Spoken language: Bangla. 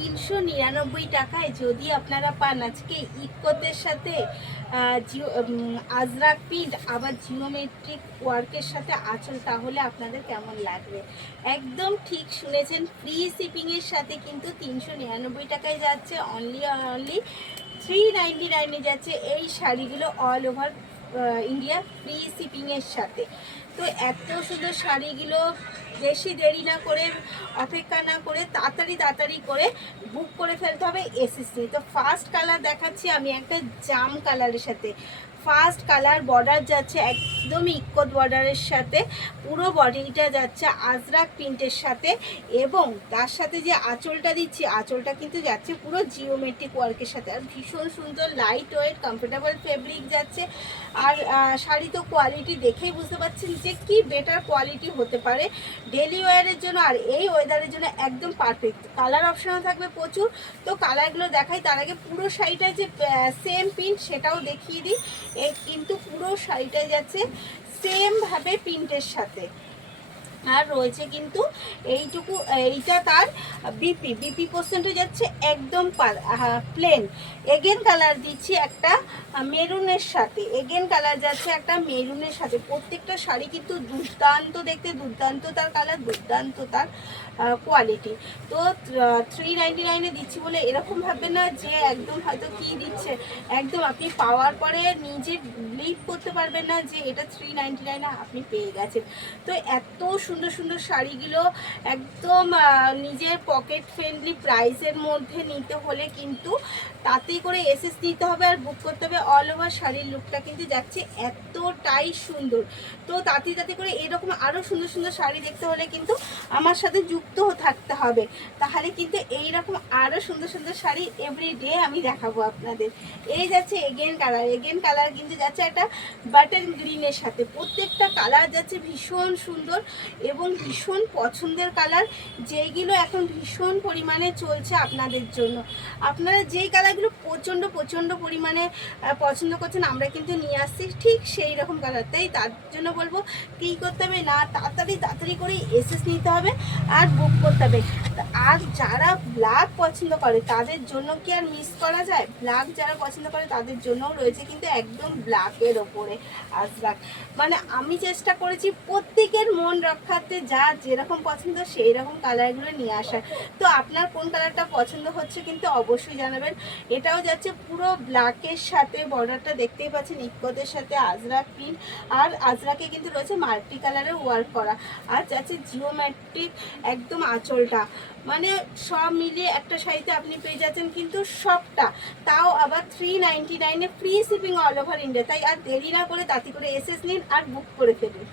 399 টাকায় যদি আপনারা পান আজকে ইকোতের সাথে আজরাক প্রিন্ট আবার জিওমেট্রিক ওয়ার্কের সাথে আঁচল, তাহলে আপনাদের কেমন লাগবে? একদম ঠিক শুনেছেন, ফ্রি শিপিংয়ের সাথে কিন্তু 399 টাকায় যাচ্ছে, অনলি 399 যাচ্ছে এই শাড়িগুলো অল ওভার ইন্ডিয়া ফ্রি শিপিংয়ের সাথে। তো এত সুন্দর শাড়িগুলো বেশি দেরি না করে, অপেক্ষা না করে তাড়াতাড়ি করে বুক করে ফেলতে হবে এসএসসি। তো ফার্স্ট কালার দেখাচ্ছি আমি একটা জাম কালারের সাথে। ফার্স্ট কালার বর্ডার যাচ্ছে একদম ইকোত বর্ডারের সাথে, পুরো বডিটা যাচ্ছে আজরাক প্রিন্টের সাথে, এবং তার সাথে যে আঁচলটা দিচ্ছি আঁচলটা কিন্তু যাচ্ছে পুরো জিওমেট্রিক ওয়ার্কের সাথে। আর ভীষণ সুন্দর লাইট ওয়েট কমফোর্টেবল ফেব্রিক যাচ্ছে। আর শাড়ি তো কোয়ালিটি দেখেই বুঝতে পারছেন যে কি বেটার কোয়ালিটি হতে পারে ডেলি ওয়ারের জন্য, আর এই ওয়েদারের জন্য একদম পারফেক্ট। কালার অপশনও থাকবে প্রচুর, তো কালারগুলো দেখাই তার আগে পুরো শাড়িটা যে সেম প্রিন্ট সেটাও দেখিয়ে দিই। কিন্তু পুরো শাড়িটা যাচ্ছে সেমভাবে প্রিন্টের সাথে, আর রয়েছে কিন্তু এইটুকু, এইটা তার বিপি পোর্শনটা যাচ্ছে একদম প্লেন। এগেন কালার দিচ্ছি একটা মেরুনের সাথে, এগেন কালার যাচ্ছে একটা মেরুনের সাথে। প্রত্যেকটা শাড়ি কিন্তু দুর্দান্ত দেখতে, দুর্দান্ত তার কালার, দুর্দান্ত তার কোয়ালিটি। তো 399 দিচ্ছি বলে এরকম ভাববেন না যে একদম হয়তো কি দিচ্ছে, একদম আপনি পাওয়ার পরে নিজে বিলিভ করতে পারবেন না যে এটা 399 আপনি পেয়ে গেছেন। তো এত সুন্দর সুন্দর শাড়িগুলো একদম নিজের পকেট ফ্রেন্ডলি প্রাইসের মধ্যে নিতে হলে কিন্তু তাতেই করে এসএস নিতে হবে আর বুক করতে হবে। অল ওভার শাড়ির লুকটা কিন্তু যাচ্ছে এতটাই সুন্দর। তো তাতে করে এরকম আরও সুন্দর সুন্দর শাড়ি দেখতে হলে কিন্তু আমার সাথে যুক্ত থাকতে হবে, তাহলে কিন্তু এইরকম আরও সুন্দর সুন্দর শাড়ি এভরিডে আমি দেখাবো আপনাদের। এই যাচ্ছে এগেন কালার, এগেন কালার কিন্তু যাচ্ছে একটা বাটন গ্রিনের সাথে। প্রত্যেকটা কালার যাচ্ছে ভীষণ সুন্দর এবং ভীষণ পছন্দের কালার, যেইগুলো এখন ভীষণ পরিমাণে চলছে আপনাদের জন্য। আপনারা যেই কালারগুলো প্রচণ্ড পরিমাণে পছন্দ করছেন আমরা কিন্তু নিয়ে আসছি ঠিক সেই রকম কালার। তাই তার জন্য বলবো কী করতে হবে না, তাড়াতাড়ি করে এসএস নিতে হবে আর বুক করতে হবে। আর যারা ব্ল্যাক পছন্দ করে তাদের জন্য কি আর মিস করা যায়? ব্ল্যাক যারা পছন্দ করে তাদের জন্যও রয়েছে কিন্তু একদম ব্ল্যাকের ওপরে আজরাক। মানে আমি চেষ্টা করেছি প্রত্যেকের মন রক্ষার্থে যা যেরকম পছন্দ সেই রকম কালারগুলো নিয়ে আসার। তো আপনার কোন কালারটা পছন্দ হচ্ছে কিন্তু অবশ্যই জানাবেন। এটাও যাচ্ছে পুরো ব্ল্যাকের সাথে, বর্ডারটা দেখতেই পাচ্ছেন ইকোদের সাথে আজরাক প্রিন্ট, আর আজরাকে কিন্তু রয়েছে মাল্টি কালারের ওয়ার্ক করা, আর যাচ্ছে জিওমেট্রিক একদম আঁচলটা। মানে সব মিলিয়ে একটা শাড়িতে আপনি পেয়ে যাচ্ছেন কিন্তু সবটা, তাও আবার 399 free shipping all over India. তাই আর দেরি না করে তাতে করে এসএস নিন আর বুক করে ফেলুন।